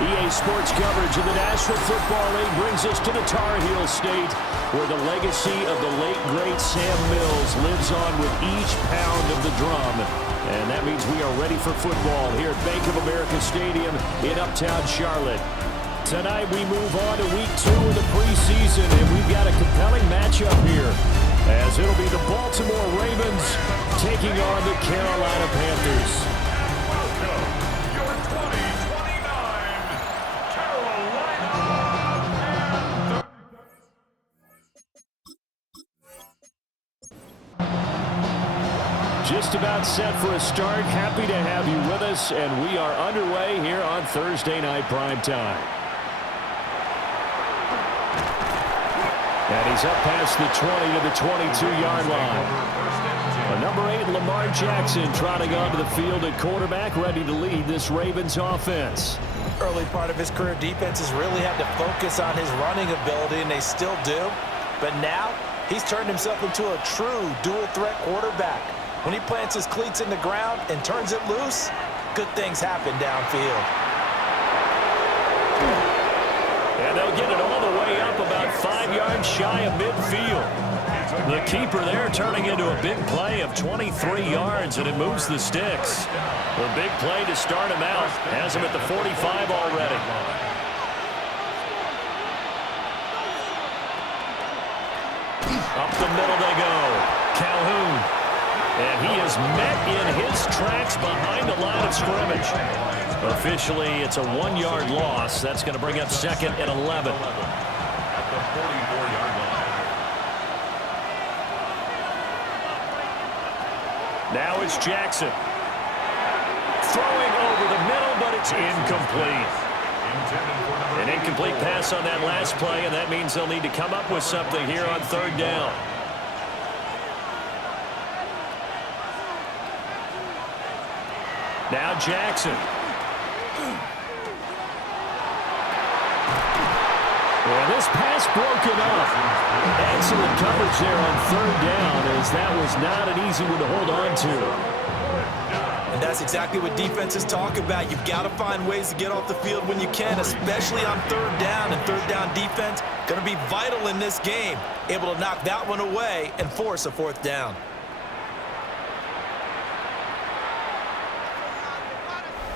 EA Sports coverage of the National Football League brings us to the Tar Heel State, where the legacy of the late, great Sam Mills lives on with each pound of the drum. And that means we are ready for football here at Bank of America Stadium in Uptown Charlotte. Tonight we move on to week 2 of the preseason, and we've got a compelling matchup here, as it'll be the Baltimore Ravens taking on the Carolina Panthers. Just about set for a start. Happy to have you with us, and we are underway here on Thursday Night Primetime. And he's up past the 20 to the 22-yard line. Number 8, Lamar Jackson, trotting onto the field at quarterback, ready to lead this Ravens offense. Early part of his career, defenses really had to focus on his running ability, and they still do. But now, he's turned himself into a true dual-threat quarterback. When he plants his cleats in the ground and turns it loose, good things happen downfield. And they'll get it all the way up about 5 yards shy of midfield. The keeper there turning into a big play of 23 yards, and it moves the sticks. A big play to start him out. Has him at the 45 already. Up the middle they go. Calhoun. And he is met in his tracks behind the line of scrimmage. Officially, it's a 1-yard loss. That's going to bring up 2nd and 11. At the 44-yard line. Now it's Jackson. Throwing over the middle, but it's incomplete. An incomplete pass on that last play, and that means they'll need to come up with something here on 3rd down. Now Jackson. Well, this pass broken up. Excellent coverage there on 3rd down, as that was not an easy one to hold on to. And that's exactly what defenses talk about. You've got to find ways to get off the field when you can, especially on 3rd down. And 3rd down defense going to be vital in this game. Able to knock that one away and force a 4th down.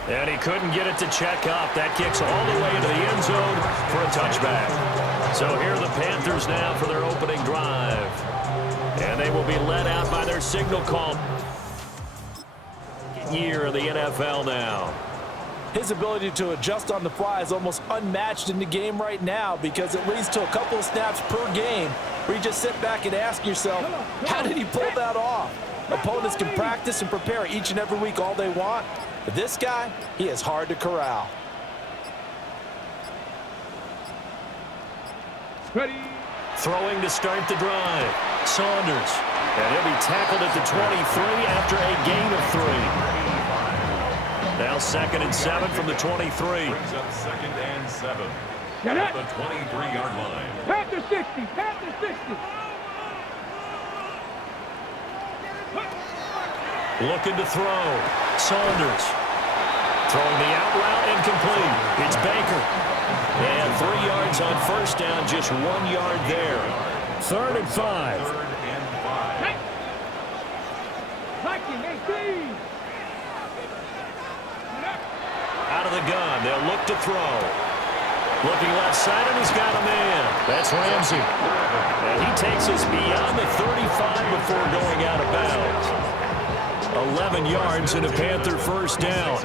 And he couldn't get it to check up. That kicks all the way into the end zone for a touchback. So here are the Panthers now for their opening drive. And they will be led out by their signal call. Year of the NFL now. His ability to adjust on the fly is almost unmatched in the game right now, because it leads to a couple of snaps per game where you just sit back and ask yourself, how did he pull that off? Opponents can practice and prepare each and every week all they want. But this guy, he is hard to corral. Ready. Throwing to start the drive. Saunders. And he'll be tackled at the 23 after a gain of 3. Now 2nd and 7 from the 23. Brings up 2nd and 7. Get At it. the 23-yard line. Panther 60. Panther 60. Looking to throw. Saunders. Throwing the out route, incomplete. It's Baker. And 3 yards on 1st down, just 1 yard there. 3rd and 5. 3rd and 5. Out of the gun, they'll look to throw. Looking left side, and he's got a man. That's Ramsey. And he takes us beyond the 35 before going out of bounds. 11 yards and a Panther 1st down.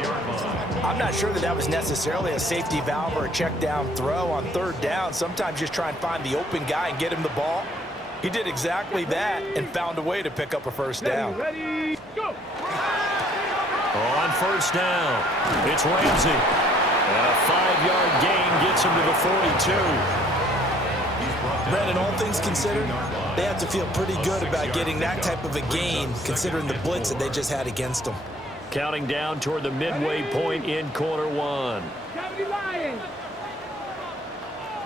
I'm not sure that was necessarily a safety valve or a check down throw on 3rd down. Sometimes just try and find the open guy and get him the ball. He did exactly that and found a way to pick up a 1st down. Ready, go. On 1st down, it's Ramsey. And a 5-yard gain gets him to the 42. Brandon, all things considered, they have to feel pretty good about getting that type of a gain, considering the blitz that they just had against them. Counting down toward the midway point in quarter 1. Cavity Lions.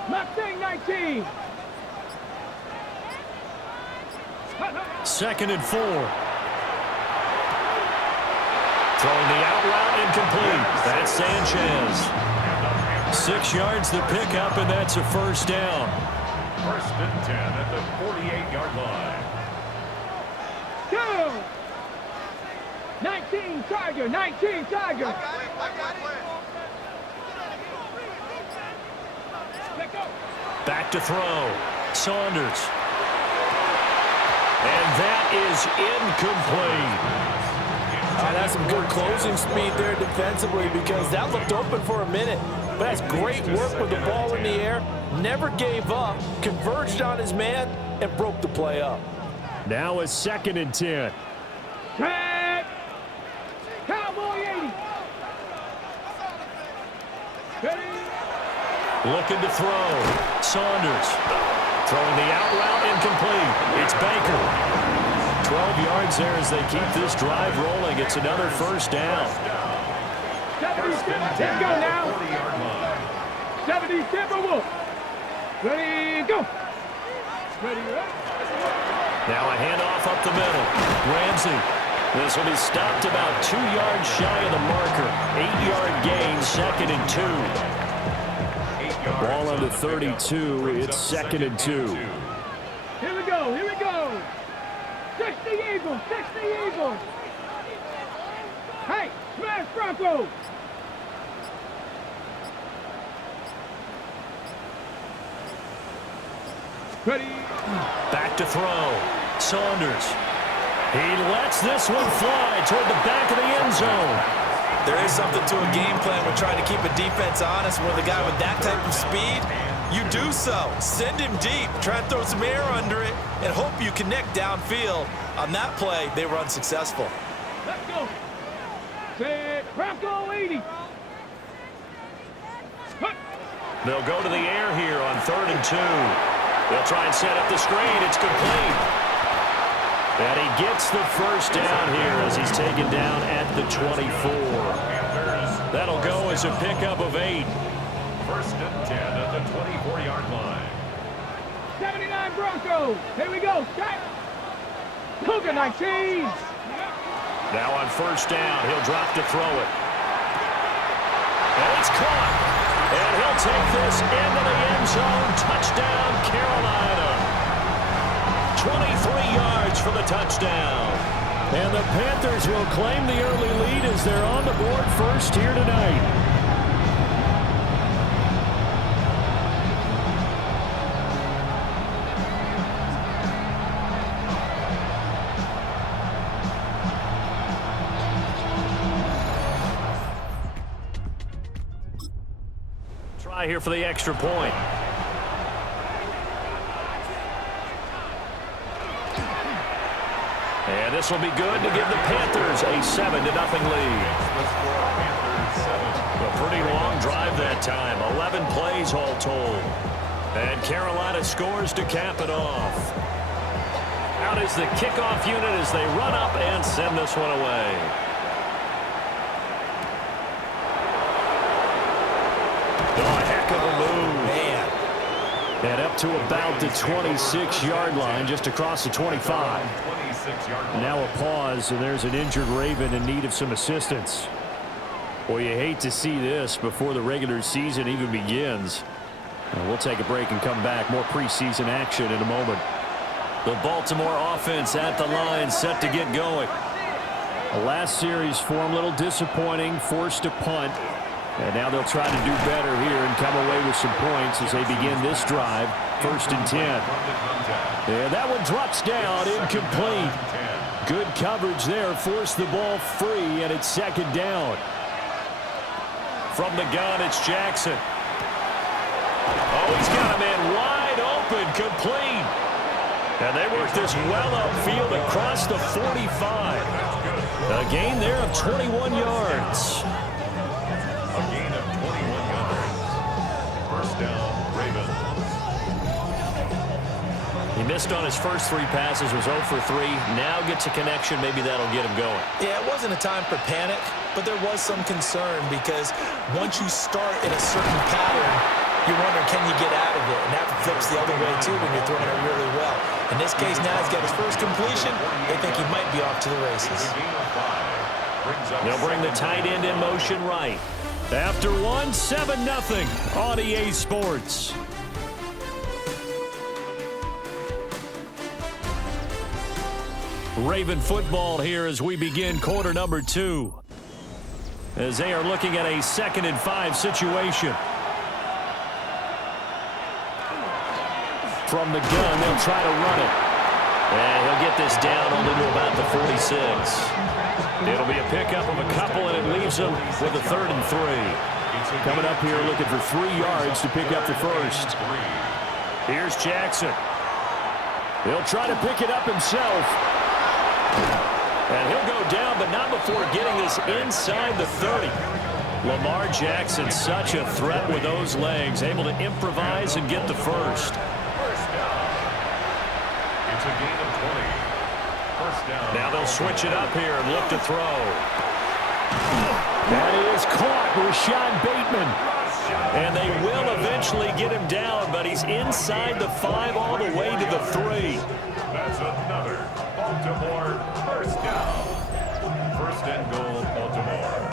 Mustang 19. 2nd and 4. Throwing the out route, incomplete. That's Sanchez. 6 yards to pick up, and that's a first down. First and 10 at the 48-yard line. Go! 19 Tiger, 19 Tiger. Let go. Back to throw. Saunders. And that is incomplete. That's some good closing speed there defensively because that looked open for a minute. But that's great work with the ball in the air. Never gave up, converged on his man, and broke the play up. Now a 2nd and 10. Track. Cowboy 80. Ready. Looking to throw. Saunders. Throwing the out route incomplete. It's Baker. 12 yards there as they keep this drive rolling. It's another first down. 77. Let's go now. 77 Wolf. Ready, go. Ready, up. Now a handoff up the middle. Ramsey. This will be stopped about 2 yards shy of the marker. 8-yard gain, 2nd and 2. Ball under 32. It's 2nd and 2. Here we go, here we go. 60 Eagles, 60 Eagles. Hey, smash Bronco. Ready. Back to throw. Saunders. He lets this one fly toward the back of the end zone. There is something to a game plan with trying to keep a defense honest. With a guy with that type of speed, you do so. Send him deep. Try and throw some air under it and hope you connect downfield. On that play, they were unsuccessful. Let's go. Set Bronco 80. Hut. They'll go to the air here on 3rd and 2. They'll try and set up the screen. It's complete. And he gets the first down here as he's taken down at the 24. That'll go as a pickup of 8. First and 10 at the 24-yard line. 79 Broncos. Here we go. Shot. Cougar 19. Now on first down, he'll drop to throw it. And it's caught. And he'll take this into the end zone. Touchdown, Carolina. 23 yards for the touchdown. And the Panthers will claim the early lead as they're on the board first here tonight. Try here for the extra point. And this will be good to give the Panthers a 7-0 lead. A pretty long drive that time. 11 plays all told. And Carolina scores to cap it off. Out is the kickoff unit as they run up and send this one away. Oh, a heck of a move. Man. And up to about the 26-yard line, just across the 25. Now a pause, and there's an injured Raven in need of some assistance. Well, you hate to see this before the regular season even begins. We'll take a break and come back. More preseason action in a moment. The Baltimore offense at the line, set to get going. The last series form a little disappointing, forced to punt. And now they'll try to do better here and come away with some points as they begin this drive. 1st and 10. And that one drops down, incomplete. Good coverage there, forced the ball free, and it's 2nd down. From the gun, it's Jackson. Oh, he's got a man wide open, complete. And they work this well upfield across the 45. A gain there of 21 yards. A gain of 21 yards. First down, Ravens. He missed on his first 3 passes, was 0 for 3. Now gets a connection. Maybe that'll get him going. Yeah, it wasn't a time for panic, but there was some concern because once you start in a certain pattern, you're wondering, can you get out of it? And that flips the other way, too, when you're throwing it really well. In this case, now he's got his first completion. They think he might be off to the races. They'll bring the tight end in motion right. After one, 7-0 on EA Sports. Raven football here as we begin quarter number 2. As they are looking at a 2nd and 5 situation. From the gun, they'll try to run it. And he'll get this down only to about the 46. It'll be a pickup of a couple, and it leaves them with a 3rd and 3. Coming up here looking for 3 yards to pick up the first. Here's Jackson. He'll try to pick it up himself. And he'll go down, but not before getting this inside the 30. Lamar Jackson, such a threat with those legs, able to improvise and get the first. It's a gain of 20. First down. Now they'll switch it up here and look to throw. That is caught, Rashad Bateman. And they will eventually get him down, but he's inside the 5 all the way to the 3. That's another Baltimore first down. First and goal, Baltimore.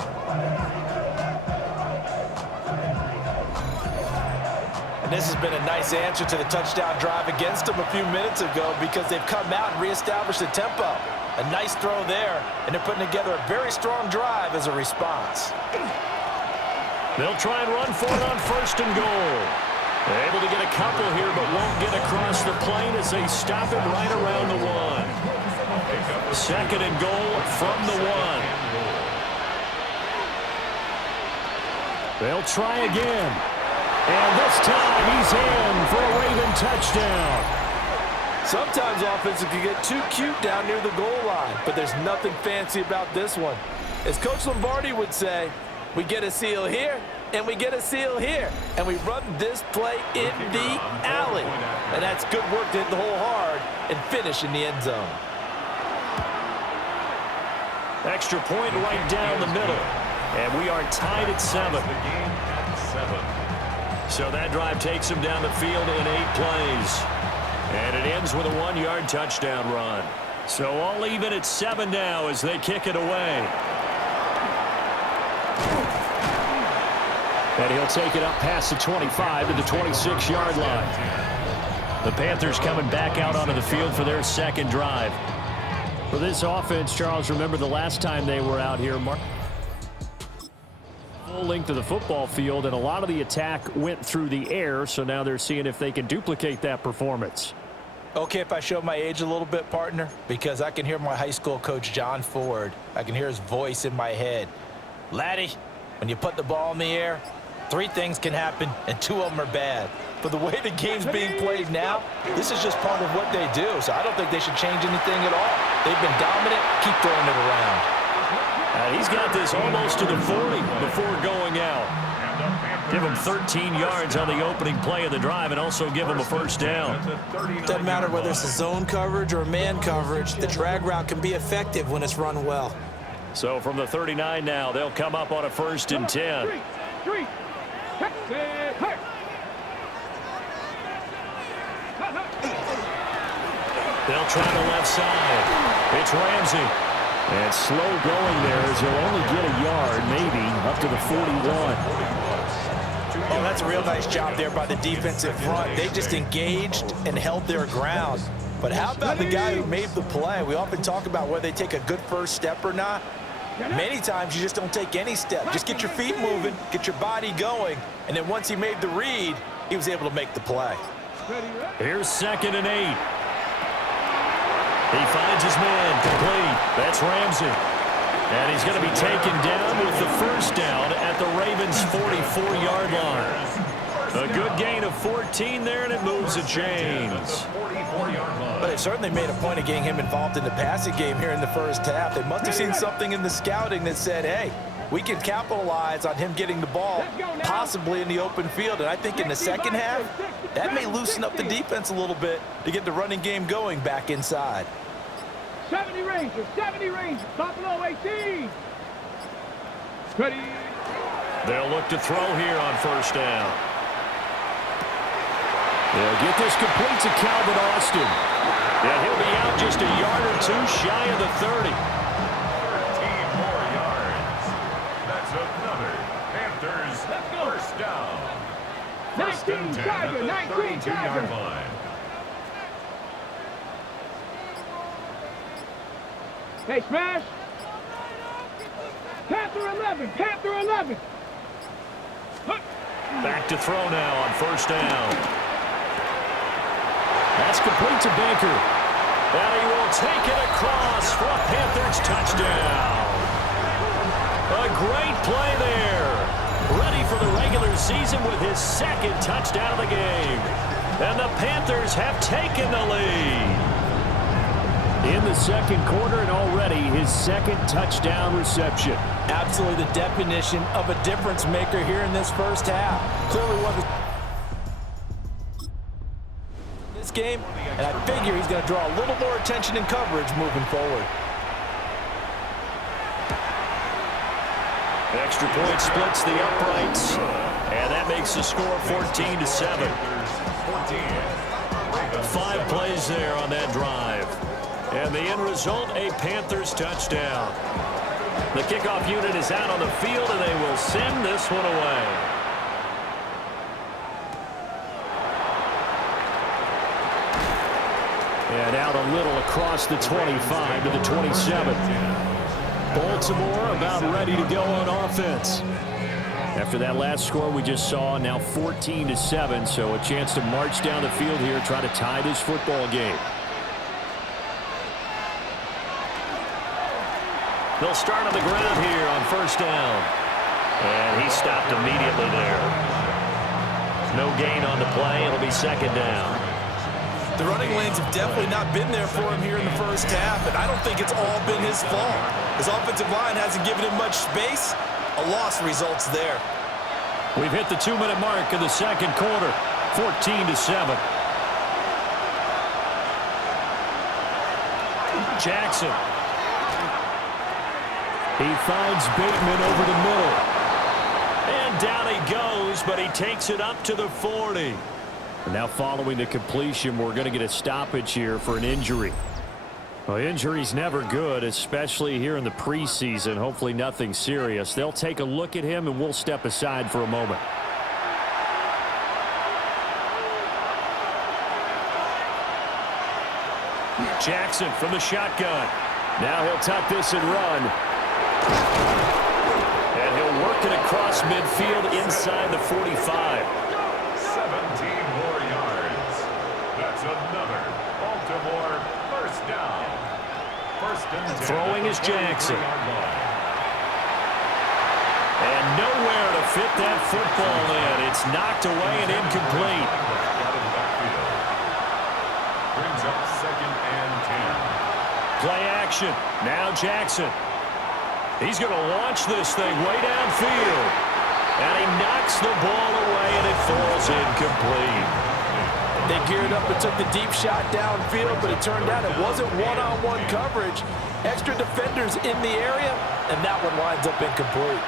And this has been a nice answer to the touchdown drive against them a few minutes ago because they've come out and reestablished the tempo. A nice throw there, and they're putting together a very strong drive as a response. They'll try and run for it on 1st and goal. They're able to get a couple here, but won't get across the plane as they stop him right around the 1. 2nd and goal from the 1. They'll try again. And this time he's in for a Raven touchdown. Sometimes offenses can get too cute down near the goal line, but there's nothing fancy about this one. As Coach Lombardi would say, we get a seal here, and we get a seal here, and we run this play in the alley. And that's good work to hit the hole hard and finish in the end zone. Extra point right down the middle, and we are tied at 7. The game at 7. So that drive takes him down the field in 8 plays. And it ends with a 1-yard touchdown run. So all even at 7 now as they kick it away. And he'll take it up past the 25 to the 26-yard line. The Panthers coming back out onto the field for their 2nd drive. For this offense, Charles, remember the last time they were out here, full length of the football field, and a lot of the attack went through the air, so now they're seeing if they can duplicate that performance. Okay, if I show my age a little bit, partner, because I can hear my high school coach, John Ford. I can hear his voice in my head. Laddie, when you put the ball in the air, 3 things can happen, and 2 of them are bad. But the way the game's being played now, this is just part of what they do, so I don't think they should change anything at all. They've been dominant. Keep throwing it around. He's got this almost to the 40 before going out. Give him 13 yards on the opening play of the drive and also give him a first down. Doesn't matter whether it's a zone coverage or man coverage, the drag route can be effective when it's run well. So from the 39 now, they'll come up on a 1st and 10. They'll try the left side. It's Ramsey. And slow going there as he'll only get a yard, maybe, up to the 41. Oh, that's a real nice job there by the defensive front. They just engaged and held their ground. But how about the guy who made the play? We often talk about whether they take a good first step or not. Many times you just don't take any step. Just get your feet moving, get your body going, and then once he made the read, he was able to make the play. Here's 2nd and 8. He finds his man complete. That's Ramsey. And he's going to be taken down with the first down at the Ravens' 44-yard line. A good gain of 14 there, and it moves the chains. But they certainly made a point of getting him involved in the passing game here in the first half. They must have seen something in the scouting that said, hey, we can capitalize on him getting the ball possibly in the open field. And I think in the second half, that may loosen up the defense a little bit to get the running game going back inside. 70 Rangers, top below 18. Ready. They'll look to throw here on first down. They'll get this complete to Calvin Austin. Yeah, he'll be out just a yard or 2 shy of the 30. 13 more yards. That's another Panther First and 10 at the 32-yard line. Hey, smash. Panther 11, Panther 11. Back to throw now on first down. That's complete to Baker. And he will take it across for a Panthers touchdown. A great play there. Ready for the regular season with his second touchdown of the game. And the Panthers have taken the lead. In the second quarter, and already his second touchdown reception. Absolutely the definition of a difference maker here in this first half. Clearly one of this game, and I figure he's going to draw a little more attention and coverage moving forward. Extra point splits the uprights, and that makes the score 14-7. 5 plays there on that drive. And the end result, a Panthers touchdown. The kickoff unit is out on the field, and they will send this one away. And out a little across the 25 to the 27. Baltimore about ready to go on offense. After that last score we just saw, now 14-7, so a chance to march down the field here, try to tie this football game. They'll start on the ground here on first down. And he stopped immediately there. No gain on the play. It'll be second down. The running lanes have definitely not been there for him here in the first half, and I don't think it's all been his fault. His offensive line hasn't given him much space. A loss results there. We've hit the 2-minute mark of the second quarter. 14-7. Jackson. He finds Bateman over the middle. And down he goes, but he takes it up to the 40. And now following the completion, we're going to get a stoppage here for an injury. Well, injury's never good, especially here in the preseason. Hopefully nothing serious. They'll take a look at him, and we'll step aside for a moment. Jackson from the shotgun. Now he'll tuck this and run. And he'll work it across midfield inside the 45. 17 more yards. That's another Baltimore first down. First and 10. Throwing is Jackson. And nowhere to fit that football in. It's knocked away and incomplete. Brings up second and 10. Play action. Now Jackson. He's going to launch this thing way downfield. And he knocks the ball away, and it falls incomplete. They geared up and took the deep shot downfield, but it turned out it wasn't one-on-one coverage. Extra defenders in the area, and that one winds up incomplete.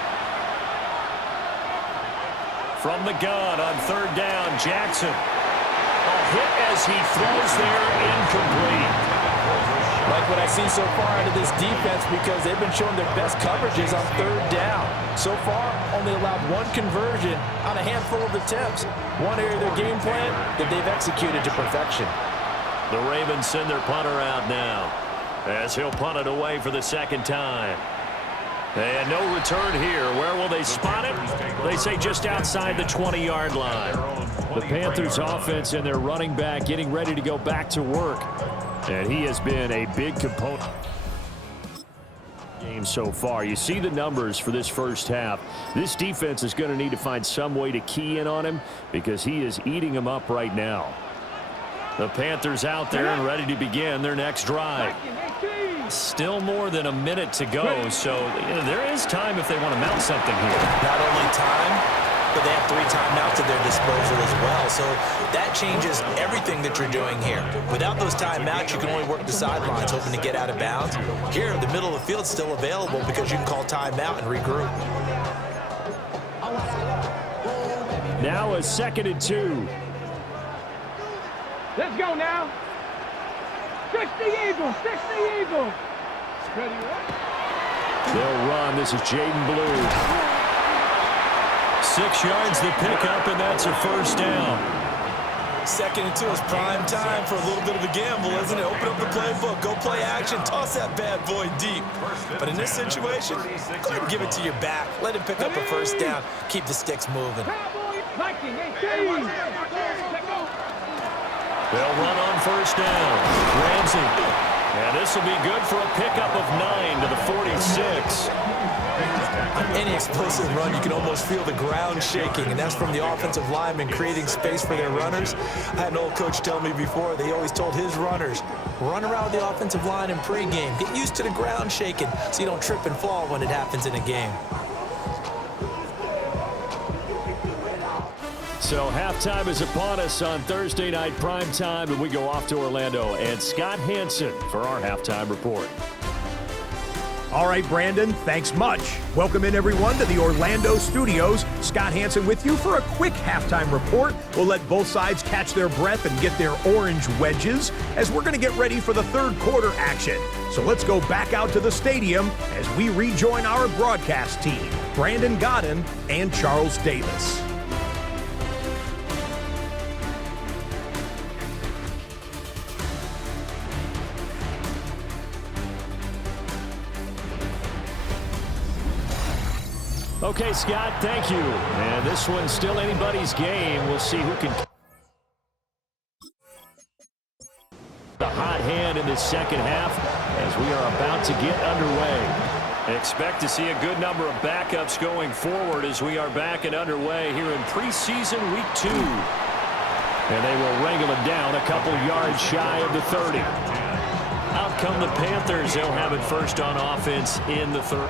From the gun on third down, Jackson. A hit as he throws there, incomplete. Like what I see so far out of this defense, because they've been showing their best coverages on third down. So far, only allowed one conversion on a handful of attempts. One area of their game plan that they've executed to perfection. The Ravens send their punter out now, as he'll punt it away for the second time. And no return here. Where will they spot it? They say just outside the 20-yard line. The Panthers offense and their running back getting ready to go back to work. And he has been a big component game so far. You see the numbers for this first half. This defense is going to need to find some way to key in on him because he is eating them up right now. The Panthers out there and ready to begin their next drive. Still more than a minute to go, so there is time if they want to mount something here. Not only time, but they have 3 timeouts at their disposal as well. So that changes everything that you're doing here. Without those timeouts, you can only work the sidelines, hoping to get out of bounds. Here, the middle of the field's still available because you can call timeout and regroup. Now a 2nd and 2. Let's go now. 60 Eagles, 60 Eagles. Ready, what? They'll run. This is Jaden Blue. 6 yards the pickup, and that's a first down. 2nd and 2 is prime time for a little bit of a gamble, isn't it? Open up the playbook, go play action, toss that bad boy deep. But in this situation, go ahead and give it to your back. Let him pick up a first down. Keep the sticks moving. They'll run on first down. Ramsey. And this will be good for a pickup of 9 to the 46. On any explosive run, you can almost feel the ground shaking, and that's from the offensive linemen creating space for their runners. I had an old coach tell me before, they always told his runners, run around the offensive line in pregame. Get used to the ground shaking so you don't trip and fall when it happens in a game. So halftime is upon us on Thursday night primetime, and we go off to Orlando. And Scott Hansen for our halftime report. All right, Brandon, thanks much. Welcome in, everyone, to the Orlando studios. Scott Hansen with you for a quick halftime report. We'll let both sides catch their breath and get their orange wedges as we're going to get ready for the third quarter action. So let's go back out to the stadium as we rejoin our broadcast team, Brandon Godden and Charles Davis. Okay, Scott, thank you. And this one's still anybody's game. We'll see who can... The hot hand in the second half as we are about to get underway. Expect to see a good number of backups going forward as we are back and underway here in preseason week 2. And they will wrangle it down a couple yards shy of the 30. Out come the Panthers. They'll have it first on offense in the third.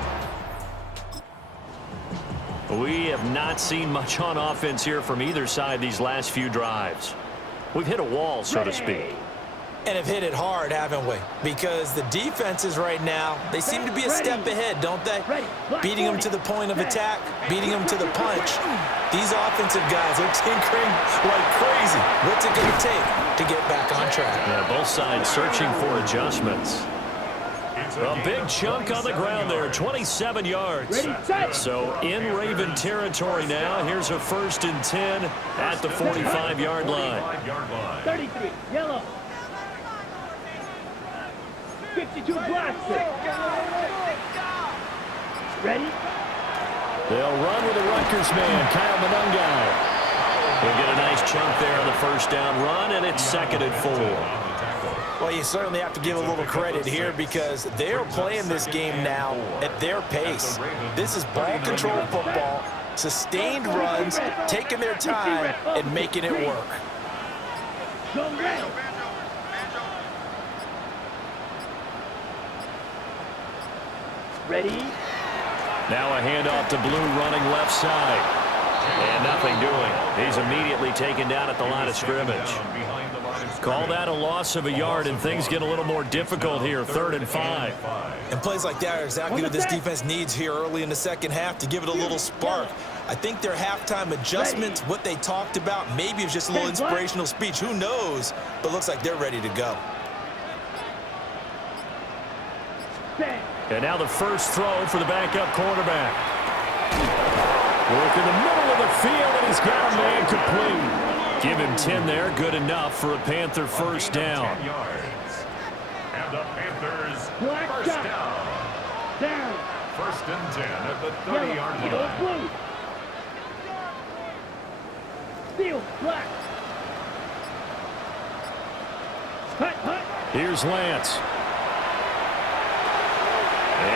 We have not seen much on offense here from either side these last few drives. We've hit a wall, so to speak. And have hit it hard, haven't we? Because the defenses right now, they seem to be a step ahead, don't they? Beating them to the point of attack, beating them to the punch. These offensive guys are tinkering like crazy. What's it going to take to get back on track? Yeah, both sides searching for adjustments. A big chunk on the ground there, 27 yards. So in Raven territory now. Here's a 1st and 10 at the 45-yard line. 33, yellow. 52 black. Ready? They'll run with the Rutgers man, Kyle Monungai. We'll get a nice chunk there on the first down run, and it's 2nd and 4. Well, you certainly have to give a little credit here because they're playing this game now at their pace. This is ball control football, sustained runs, taking their time and making it work. Ready? Now a handoff to Blue running left side. And nothing doing. He's immediately taken down at the line of scrimmage. Call that a loss of a yard, and things get a little more difficult here, 3rd and 5. And plays like that are exactly what this defense needs here early in the second half to give it a little spark. I think their halftime adjustments, what they talked about, maybe it's just a little inspirational speech. Who knows? But looks like they're ready to go. And now the first throw for the backup quarterback. Work in the middle of the field, and he's got a man complete. Give him 10 there, good enough for a Panther first down. And the Panthers first down. 1st and 10 at the 30-yard line. Steel, black. Here's Lance.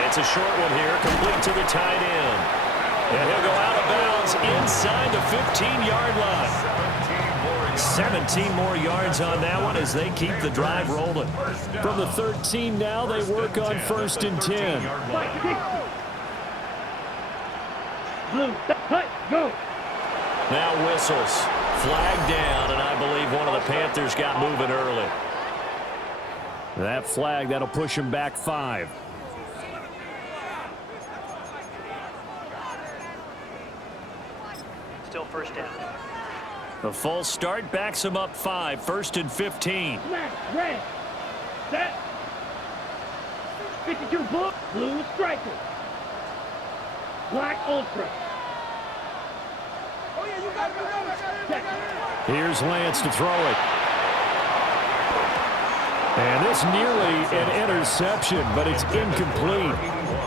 It's a short one here, complete to the tight end. And he'll go out of bounds inside the 15-yard line. 17 more yards on that one as they keep the drive rolling. From the 13 now, they work on 1st and 10. Blue, go. Now whistles. Flag down, and I believe one of the Panthers got moving early. That flag, that'll push him back 5. Still first down. The false start backs him up 5, 1st and 15. Black, red, set. 52 blue striker. Black ultra. Here's Lance to throw it. And this nearly an interception, but it's incomplete.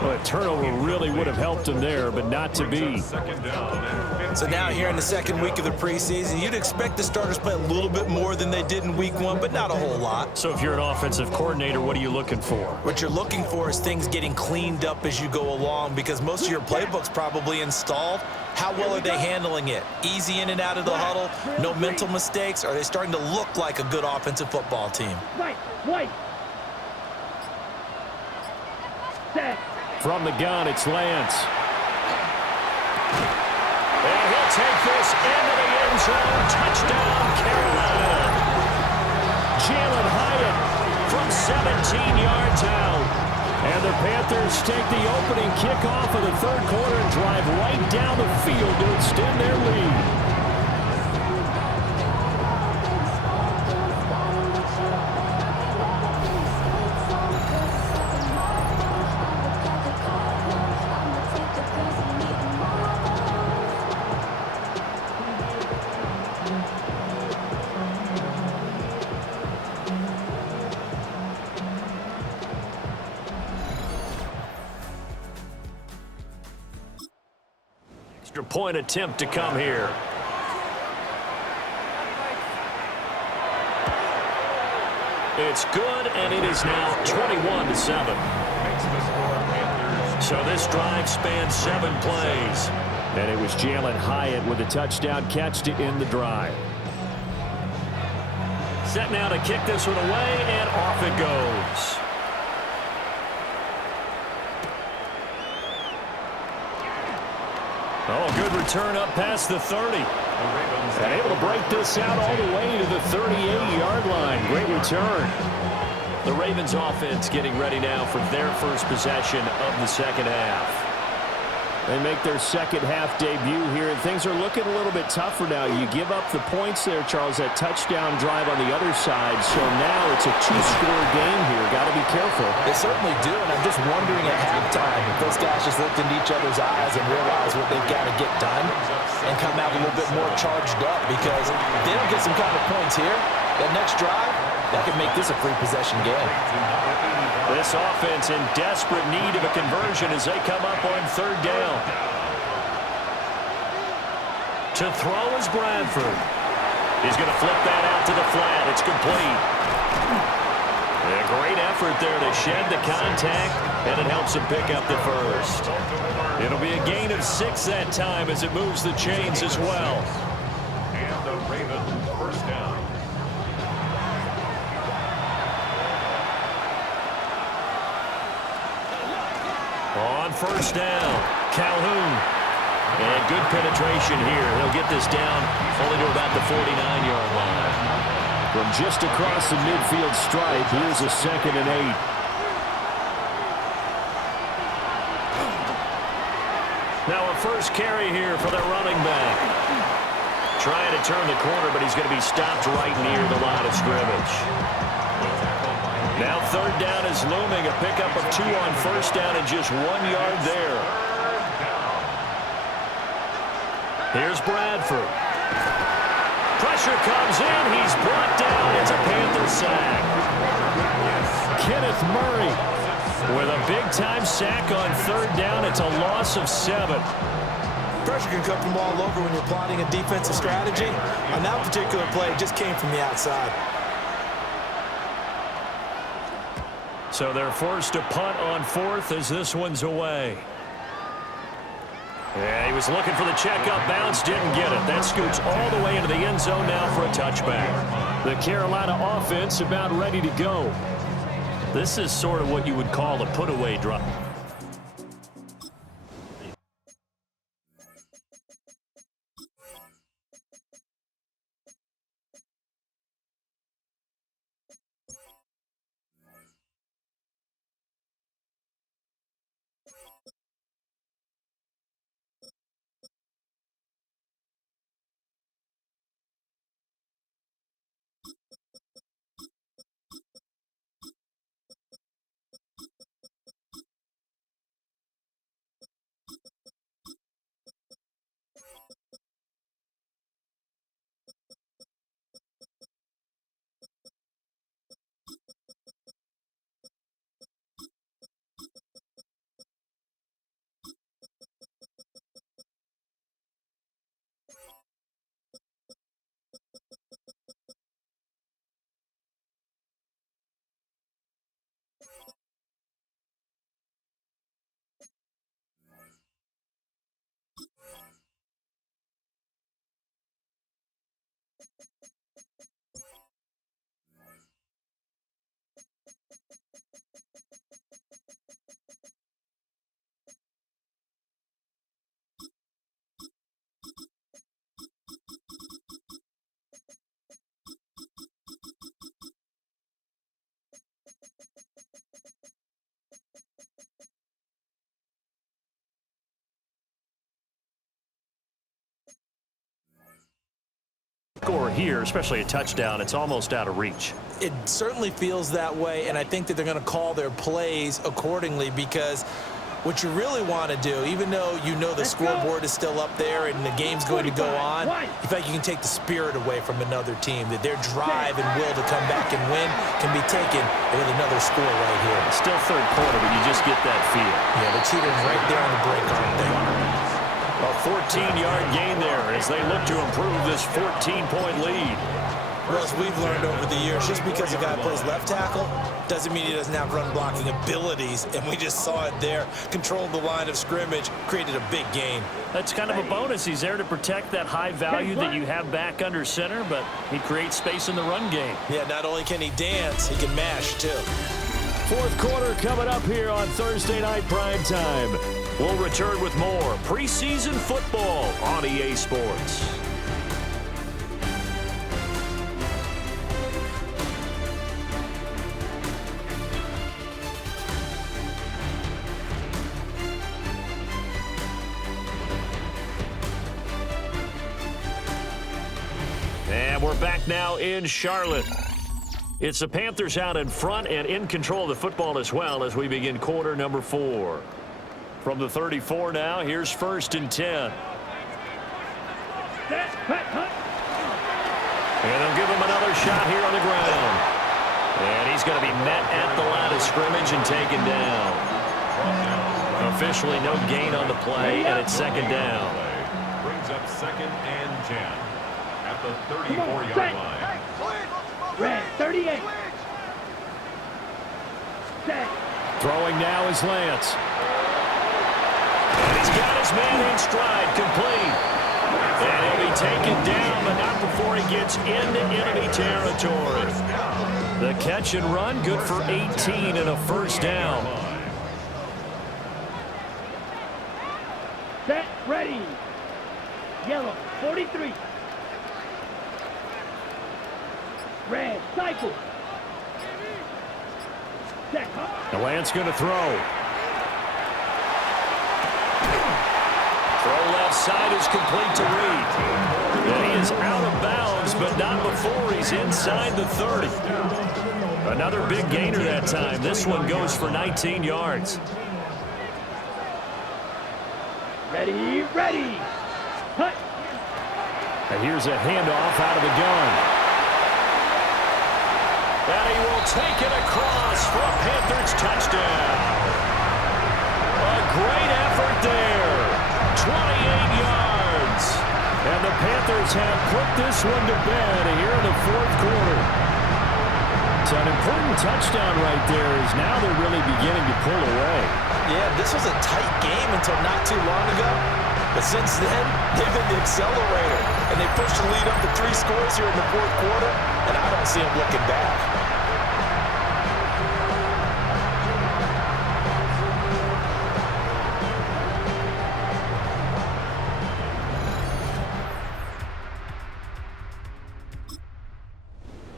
Well, a turnover really would have helped him there, but not to be. So now here in the second week of the preseason, you'd expect the starters play a little bit more than they did in week one, but not a whole lot. So if you're an offensive coordinator, what are you looking for? What you're looking for is things getting cleaned up as you go along, because most of your playbook's probably installed. How well are they handling it? Easy in and out of the huddle? No mental mistakes? Are they starting to look like a good offensive football team? From the gun, it's Lance. And he'll take this into the end zone. Touchdown, Carolina. Jalen Hyatt from 17 yards out. And the Panthers take the opening kickoff of the third quarter and drive right down the field to extend their lead. Extra point attempt to come here. It's good, and it is now 21-7. So this drive spans 7 plays. And it was Jalen Hyatt with a touchdown catch to end the drive. Set now to kick this one away, and off it goes. Oh, good return up past the 30. And able to break this out all the way to the 38-yard line. Great return. The Ravens offense getting ready now for their first possession of the second half. They make their second half debut here, and things are looking a little bit tougher now. You give up the points there, Charles, that touchdown drive on the other side. So now it's a 2-score game here. Got to be careful. They certainly do, and I'm just wondering at halftime if those guys just looked into each other's eyes and realized what they've got to get done and come out a little bit more charged up, because if they don't get some kind of points here, that next drive, that could make this a free possession game. This offense in desperate need of a conversion as they come up on third down. To throw is Bradford. He's going to flip that out to the flat. It's complete. A great effort there to shed the contact, and it helps him pick up the first. It'll be a gain of 6 that time as it moves the chains as well. And the Ravens first down. On first down, Calhoun. And good penetration here. He'll get this down only to about the 49-yard line. From just across the midfield stripe, here's a 2nd and 8. Now a first carry here for their running back. Trying to turn the corner, but he's going to be stopped right near the line of scrimmage. Now third down is looming. A pickup of 2 on first down and just 1 yard there. Here's Bradford. Pressure comes in. He's brought down. It's a Panther sack. Kenneth Murray with a big-time sack on third down. It's a loss of 7. Pressure can come from all over when you're plotting a defensive strategy. On that particular play, it just came from the outside. So they're forced to punt on 4th as this one's away. Yeah, he was looking for the checkup bounce, didn't get it. That scoots all the way into the end zone now for a touchback. The Carolina offense about ready to go. This is sort of what you would call a put-away drive. here, especially a touchdown, it's almost out of reach. It certainly feels that way, and I think that they're going to call their plays accordingly, because what you really want to do, even though you know the scoreboard is still up there and the game's going to go on, you feel like you can take the spirit away from another team, that their drive and will to come back and win can be taken with another score right here. Still third quarter, but you just get that feel. Yeah, they're teetering right there on the break, aren't they? A 14-yard gain there as they look to improve this 14-point lead. Well, as we've learned over the years, just because a guy plays left tackle doesn't mean he doesn't have run-blocking abilities, and we just saw it there. Controlled the line of scrimmage, created a big gain. That's kind of a bonus. He's there to protect that high value that you have back under center, but he creates space in the run game. Yeah, not only can he dance, he can mash, too. Fourth quarter coming up here on Thursday Night Prime Time. We'll return with more preseason football on EA Sports. And we're back now in Charlotte. It's the Panthers out in front and in control of the football as well as we begin quarter number 4. From the 34 now, here's 1st and 10. And they'll give him another shot here on the ground. And he's going to be met at the line of scrimmage and taken down. Officially no gain on the play, and it's 2nd down. Brings up 2nd and 10 at the 34-yard line. Red, 38. Set. Throwing now is Lance. And he's got his man in stride, complete. And he'll be taken down, but not before he gets into enemy territory. The catch and run, good for 18 and a 1st down. Set, ready. Yellow, 43. Red, cycle. Set, The Lance going to throw. Throw left side is complete to Reed. And he is out of bounds, but not before he's inside the 30. Another big gainer that time. This one goes for 19 yards. ready, ready. Hut. And here's a handoff out of the gun. And he will take it across for a Panthers touchdown. A great effort there. 28 yards. And the Panthers have put this one to bed here in the fourth quarter. It's an important touchdown right there, as now they're really beginning to pull away. Yeah, this was a tight game until not too long ago. But since then, they've been the accelerator. And they pushed the lead up to 3 scores here in the fourth quarter. And I don't see them looking back.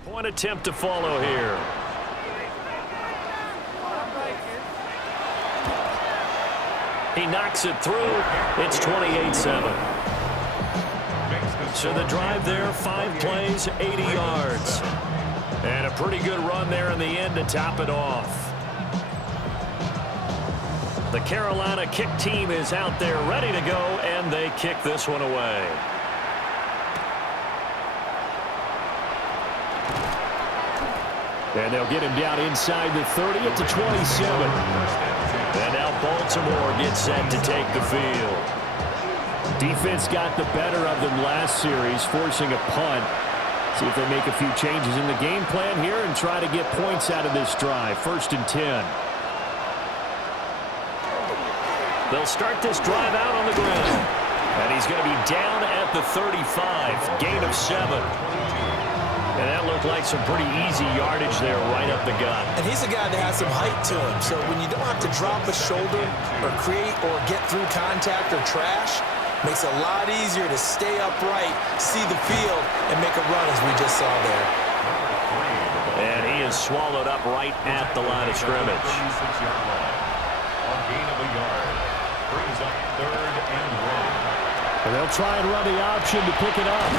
Point attempt to follow here. He knocks it through. It's 28-7. So the drive there, 5 plays, 80 yards. And a pretty good run there in the end to top it off. The Carolina kick team is out there ready to go, and they kick this one away. And they'll get him down inside the 30 at the 27. And now Baltimore gets set to take the field. Defense got the better of them last series, forcing a punt. See if they make a few changes in the game plan here and try to get points out of this drive. 1st and 10. They'll start this drive out on the ground. And he's going to be down at the 35. Gain of 7. And that looked like some pretty easy yardage there right up the gut. And he's a guy that has some height to him. So when you don't have to drop a shoulder or create or get through contact or trash, makes it a lot easier to stay upright, see the field, and make a run as we just saw there. And he is swallowed up right at the line of scrimmage. A gain of a yard. Brings up 3rd and 1. And they'll try and run the option to pick it up.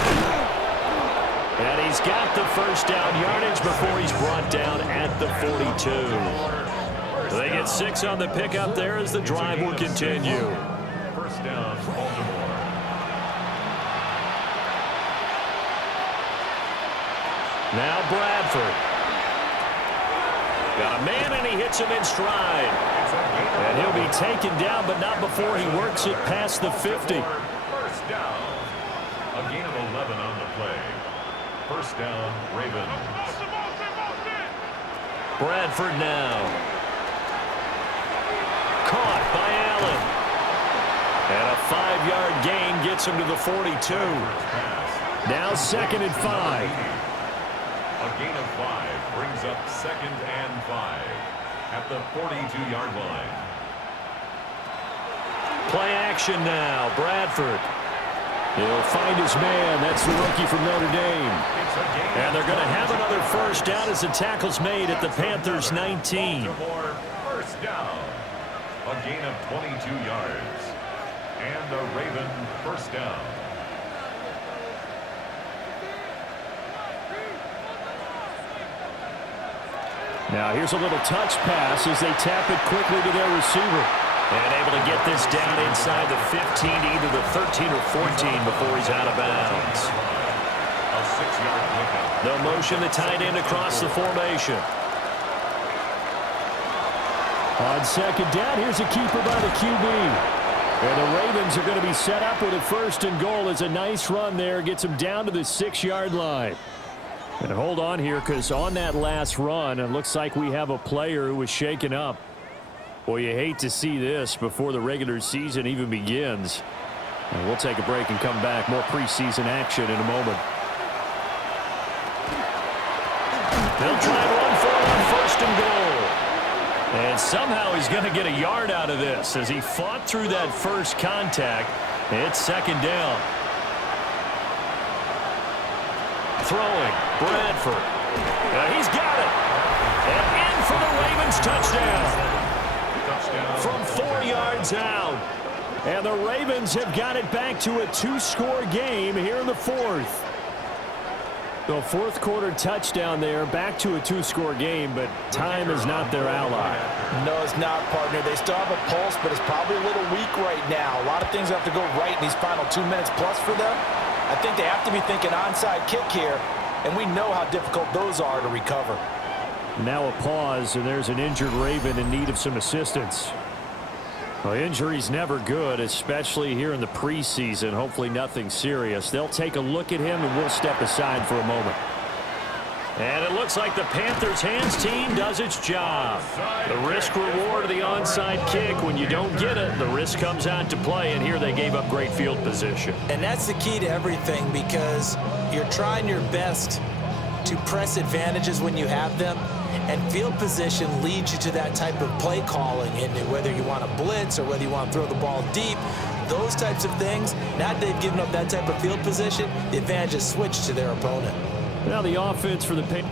And he's got the first down yardage before he's brought down at the 42. They get 6 on the pickup there as the drive will continue. First down, Baltimore. Now Bradford. Got a man, and he hits him in stride. And he'll be taken down, but not before he works it past the 50. First down. A gain of 11 on the play. First down, Ravens. Bradford now. Caught by Allen. And a 5-yard gain gets him to the 42. Now 2nd and 5. A gain of 5 brings up 2nd and 5 at the 42-yard line. Play action now. Bradford. He'll find his man. That's the rookie from Notre Dame. And they're going to have another first down as the tackle's made at the Panthers 19. First down. A gain of 22 yards. And the Raven first down. Now here's a little touch pass as they tap it quickly to their receiver. And able to get this down inside the 15 to either the 13 or 14 before he's out of bounds. A 6-yard pickup. They'll motion the tight end across the formation. On second down, here's a keeper by the QB. And the Ravens are going to be set up with a 1st and goal as a nice run there gets them down to the 6-yard line. And hold on here, because on that last run, it looks like we have a player who was shaken up. Boy, you hate to see this before the regular season even begins. And we'll take a break and come back. More preseason action in a moment. They'll try and run for it on 1st and goal. And somehow he's going to get a yard out of this as he fought through that first contact. It's 2nd down. Throwing, Bradford. He's got it. And in for the Ravens touchdown. From 4 yards out. And the Ravens have got it back to a 2-score game here in the 4th. The 4th quarter touchdown there, back to a 2-score game, but time is not their ally. No, it's not, partner. They still have a pulse, but it's probably a little weak right now. A lot of things have to go right in these final 2 minutes plus for them. I think they have to be thinking onside kick here, and we know how difficult those are to recover. Now a pause, and there's an injured Raven in need of some assistance. Well, injury's never good, especially here in the preseason. Hopefully nothing serious. They'll take a look at him, and we'll step aside for a moment. And it looks like the Panthers' hands team does its job. The risk-reward of the onside kick. When you don't get it, the risk comes out to play, and here they gave up great field position. And that's the key to everything, because you're trying your best to press advantages when you have them, and field position leads you to that type of play calling, and whether you want to blitz or whether you want to throw the ball deep, those types of things. Now that they've given up that type of field position, the advantage is switched to their opponent. Now the offense for the Panthers.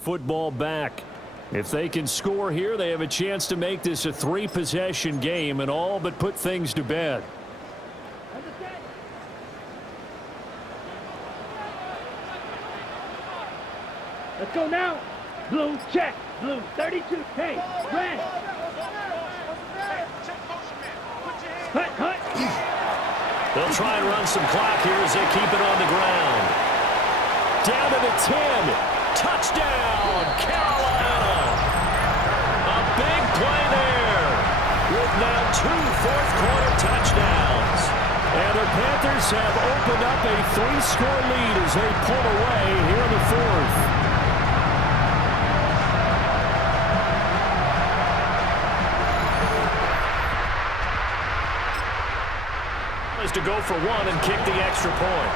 Football back. If they can score here, they have a chance to make this a 3-possession game and all but put things to bed. Let's go now. Blue, check. Blue, 32. Hey, red. Hut. They'll try and run some clock here as they keep it on the ground. Down to the 10. Touchdown, Carolina. A big play there with now 2 fourth-quarter touchdowns. And the Panthers have opened up a 3-score lead as they pull away here in the 4th. to go for one and kick the extra point.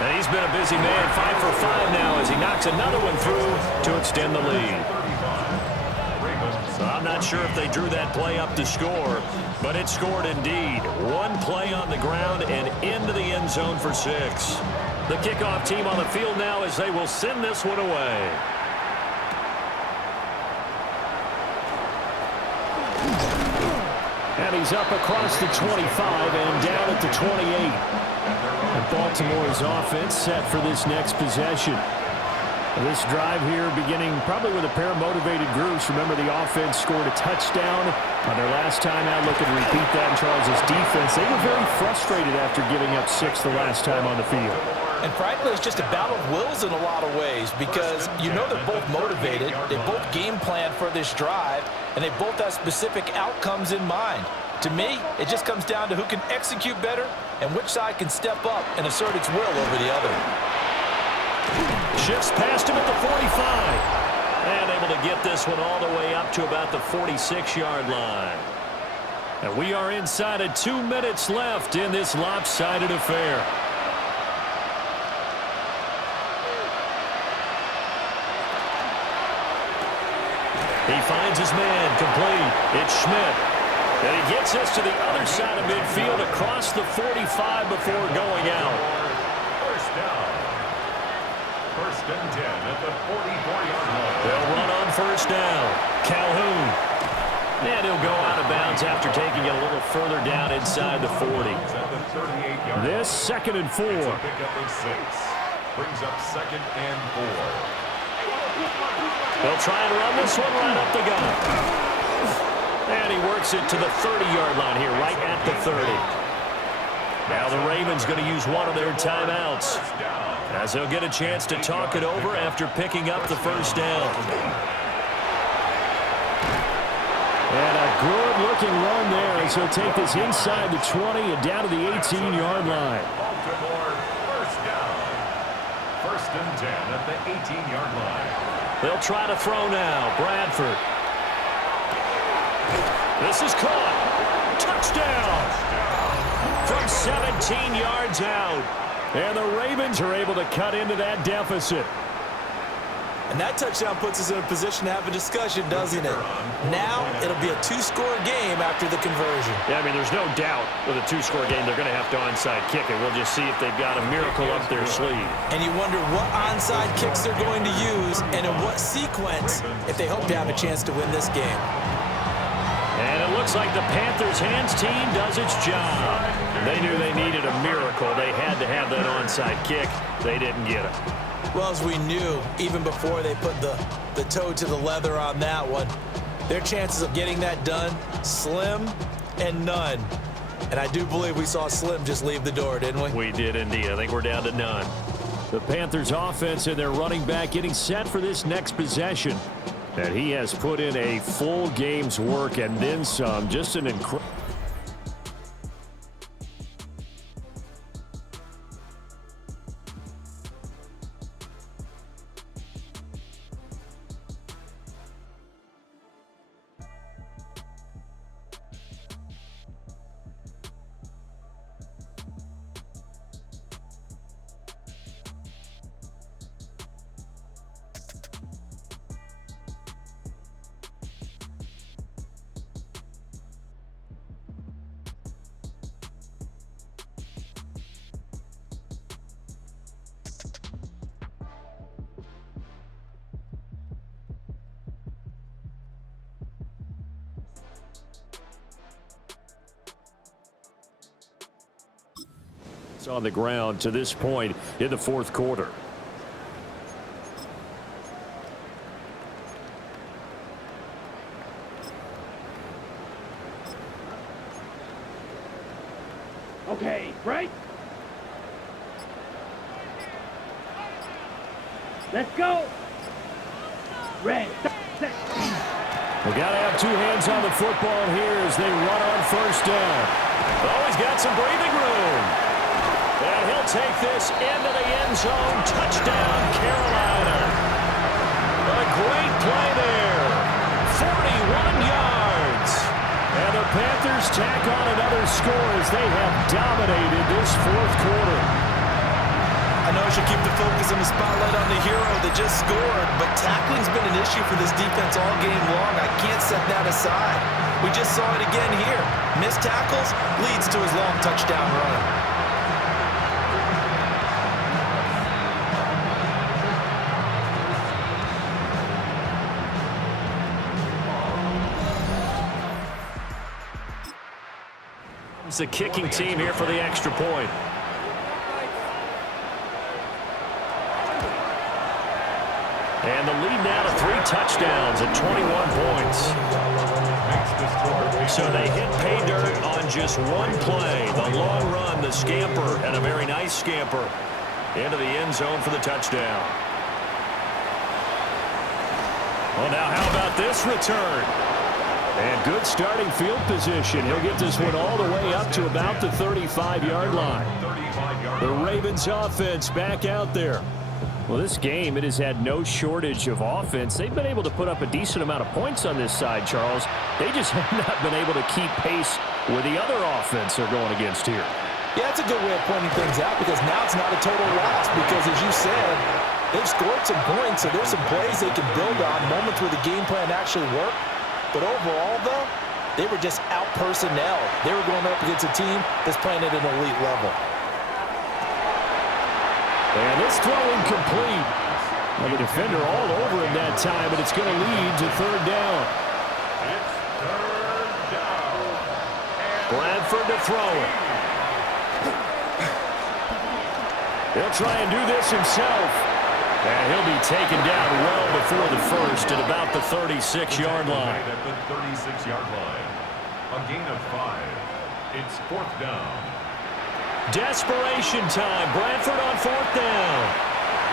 And he's been a busy man, 5 for 5 now as he knocks another one through to extend the lead. So I'm not sure if they drew that play up to score, but it scored indeed. One play on the ground and into the end zone for 6. The kickoff team on the field now as they will send this one away. And he's up across the 25 and down at the 28. And Baltimore's offense set for this next possession. This drive here beginning probably with a pair of motivated groups. Remember, the offense scored a touchdown on their last time out. Looking to repeat that in Charles' defense. They were very frustrated after giving up 6 the last time on the field. And frankly, it's just a battle of wills in a lot of ways because you know they're both motivated. They both game plan for this drive, and they both have specific outcomes in mind. To me, it just comes down to who can execute better and which side can step up and assert its will over the other. Shifts past him at the 45. And able to get this one all the way up to about the 46-yard line. And we are inside of 2 minutes left in this lopsided affair. He finds his man complete. It's Schmidt. And he gets us to the other side of midfield across the 45 before going out. First down. First and 10 at the 44-yard line. They'll run on first down. Calhoun. And he'll go out of bounds after taking it a little further down inside the 40. This 2nd and 4. It's a pickup of 6. Brings up 2nd and 4. They'll try and run this one right up the gut. And he works it to the 30-yard line here, right at the 30. Now the Ravens going to use one of their timeouts as they'll get a chance to talk it over after picking up the first down. And a good-looking run there as he'll take this inside the 20 and down to the 18-yard line. Baltimore, first down. First and 10 at the 18-yard line. They'll try to throw now. Bradford. This is caught. Touchdown. From 17 yards out. And the Ravens are able to cut into that deficit. And that touchdown puts us in a position to have a discussion, doesn't it? Now it'll be a 2-score game after the conversion. Yeah, I mean, there's no doubt with a 2-score game they're going to have to onside kick it. We'll just see if they've got a miracle up their sleeve. And you wonder what onside kicks they're going to use and in what sequence if they hope to have a chance to win this game. And it looks like the Panthers' hands team does its job. They knew they needed a miracle. They had to have that onside kick. They didn't get it. Well, as we knew, even before they put the toe to the leather on that one, their chances of getting that done, slim and none. And I do believe we saw Slim just leave the door, didn't we? We did indeed. I think we're down to none. The Panthers offense and their running back getting set for this next possession. And he has put in a full game's work and then some. Just an incredible. On the ground to this point in the fourth quarter. Okay, right? Let's go. Red. We got to have two hands on the football here as they run on first down. Oh, he's got some breathing room. And he'll take this into the end zone. Touchdown, Carolina. A great play there. 41 yards. as they have dominated this fourth quarter. I know I should keep the focus and the spotlight on the hero that just scored, but tackling's been an issue for this defense all game long. I can't set that aside. We just saw it again here. Missed tackles leads to his long touchdown run. It's the kicking team here for the extra point. And the lead now to 3 touchdowns at 21 points. So they hit pay dirt on just one play. The long run, the scamper, and a very nice scamper into the end zone for the touchdown. Well, now how about this return? And good starting field position. He'll get this one all the way up to about the 35-yard line. The Ravens offense back out there. Well, this game, it has had no shortage of offense. They've been able to put up a decent amount of points on this side, Charles. They just have not been able to keep pace with the other offense they're going against here. Yeah, that's a good way of pointing things out because now it's not a total loss because, as you said, they've scored some points, so there's some plays they can build on, moments where the game plan actually worked. But overall, though, they were just out-personnel. They were going up against a team that's playing at an elite level. And this throw incomplete. Well, the defender all over him that time, but it's going to lead to third down. It's third down. Bradford to throw it. He'll try and do this himself. And he'll be taken down well before the first at about the 36-yard line. At the 36-yard line. A gain of 5. It's fourth down. Desperation time. Bradford on fourth down.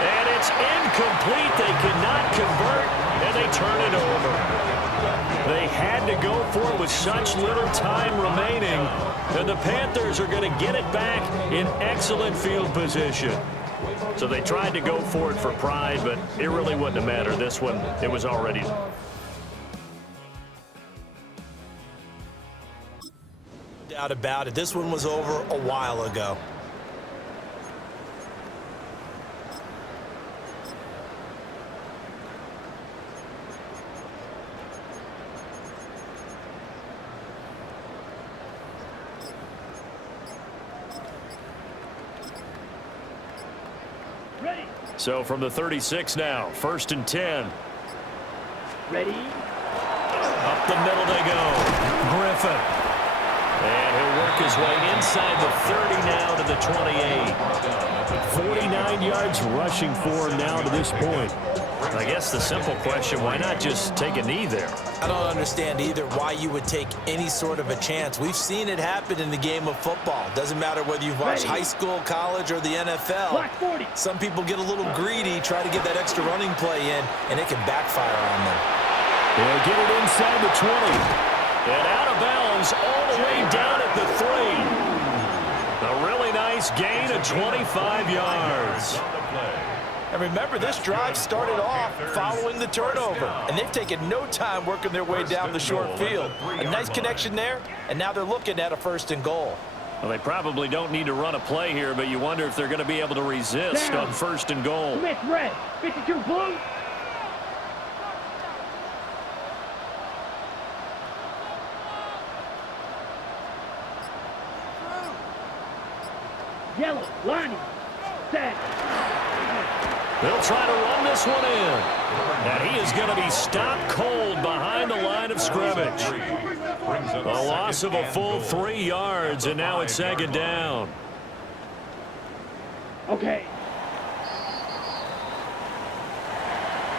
And it's incomplete. They could not convert, and they turn it over. They had to go for it with such little time remaining. And the Panthers are going to get it back in excellent field position. So they tried to go for it for pride, but it really wouldn't have mattered. This one, it was already. Doubt about it. This one was over a while ago. Ready. So from the 36 now, 1st and 10. Ready. Up the middle they go. Griffin. And he'll work his way inside the 30 now to the 28. 49 yards rushing for him now to this point. I guess the simple question, why not just take a knee there? I don't understand either why you would take any sort of a chance. We've seen it happen in the game of football. Doesn't matter whether you've watched high school, college, or the NFL. Black 40. Some people get a little greedy, try to get that extra running play in, and it can backfire on them. They'll get it inside the 20. And out of bounds all the way down at the 3. A really nice gain of 25 yards. And remember, this drive started off following the turnover, and they've taken no time working their way down the short field. A nice connection there, and now they're looking at a 1st and goal. Well, they probably don't need to run a play here, but you wonder if they're going to be able to resist on 1st and goal. Smith red. 52 blue. Yellow, lining, set. They'll try to run this one in. And he is going to be stopped cold behind the line of scrimmage. A loss of a full 3 yards, and now it's 2nd down. Okay.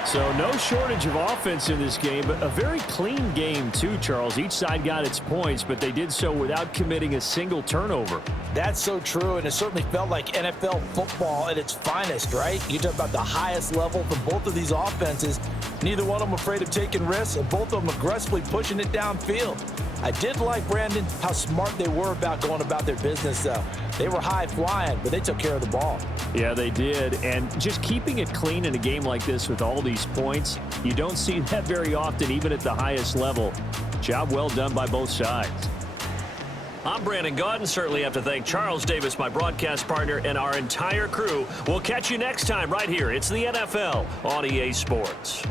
So no shortage of offense in this game, but a very clean game too, Charles. Each side got its points, but they did so without committing a single turnover. That's so true, and it certainly felt like NFL football at its finest, right? You talk about the highest level from both of these offenses. Neither one of them afraid of taking risks, and both of them aggressively pushing it downfield. I did like, Brandon, how smart they were about going about their business, though. They were high-flying, but they took care of the ball. Yeah, they did. And just keeping it clean in a game like this with all these points, you don't see that very often, even at the highest level. Job well done by both sides. I'm Brandon Gaudin. Certainly have to thank Charles Davis, my broadcast partner, and our entire crew. We'll catch you next time right here. It's the NFL on EA Sports.